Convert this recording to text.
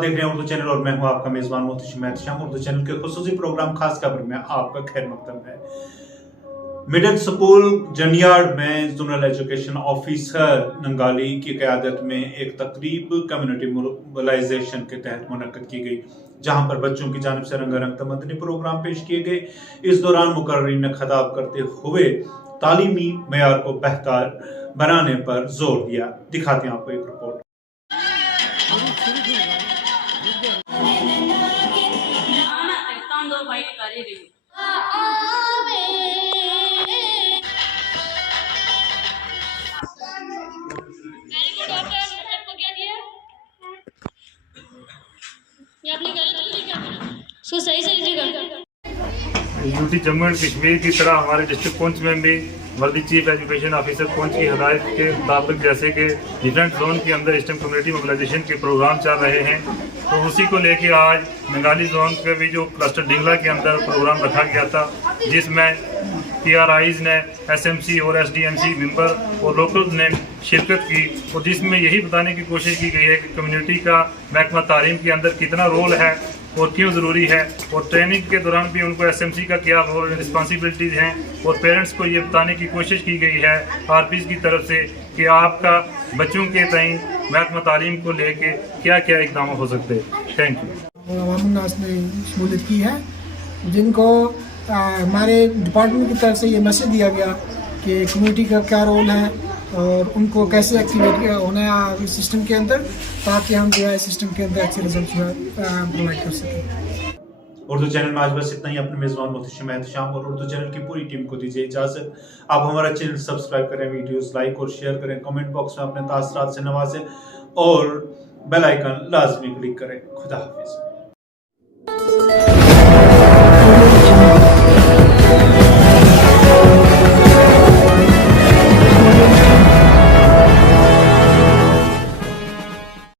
देख रहे हैं उर्दू चैनल और मैं हूं आपका मेजबान मोहतशिम एहतशाम। उर्दू चैनल के खुसूसी प्रोग्राम खास खबर में आपका खैर मकदम है। मिडिल स्कूल जनियाड़ में जोनल एजुकेशन ऑफिसर नंगाली की क़यादत में एक तकरीब कम्युनिटी मोबिलाइजेशन के तहत मुनक्कद की गई, जहां पर बच्चों की जानिब से रंगारंग तमदनी प्रोग्राम पेश किए गए। इस दौरान मुकर्रिरीन ने खिताब करते हुए तालीमी मयार को बेहतर बनाने पर जोर दिया। दिखाते हैं आपको एक report. UT Jammu and Kashmir की तरह हमारे डिस्ट्रिक्ट पुंछ में भी वर्दी चीफ एजुकेशन ऑफिसर पुंछ की हदायत के मुताबिक जैसे कि डिफरेंट जोन के अंदर इस टाइम कम्युनिटी मोबिलाइजेशन के प्रोग्राम चल रहे हैं, तो उसी को लेके आज नंगाली जोन के भी जो क्लस्टर डिंगला के अंदर प्रोग्राम रखा गया था, जिसमें PRIs ने SMC और SDMC मेंबर और लोकल्स ने शिरकत की, और जिसमें यही बताने की कोशिश की गई है कि कम्युनिटी का महकमा तालीम के अंदर कितना रोल है और क्यों ज़रूरी है, और ट्रेनिंग के दौरान भी उनको SMC का क्या रोल रिस्पॉन्सिबिलिटीज़ हैं, और पेरेंट्स को ये बताने की कोशिश की गई है RPs की तरफ से कि आपका बच्चों के तईं महकमा तालीम को लेके क्या क्या इकदाम हो सकते हैं। Thank you. अवामुन्नास ने शमूलियत की है, जिनको हमारे डिपार्टमेंट की तरफ से ये मैसेज दिया गया कि कम्युनिटी का क्या रोल है और उनको कैसे एक्टिवेट होना है इस सिस्टम के अंदर, ताकि हम जो है सिस्टम के अंदर अच्छे रिजल्ट प्रोवाइड कर सकें। उर्दू चैनल में आज बस इतना ही। अपने मेजबान मोहतशिम एहतशाम और उर्दू चैनल की पूरी टीम को दीजिए इजाजत। आप हमारा चैनल सब्सक्राइब करें, वीडियोस लाइक और शेयर करें, कमेंट बॉक्स में अपने तासरात से नवाजें और बेल आइकन लाजमी क्लिक करें। खुदा हाफिज।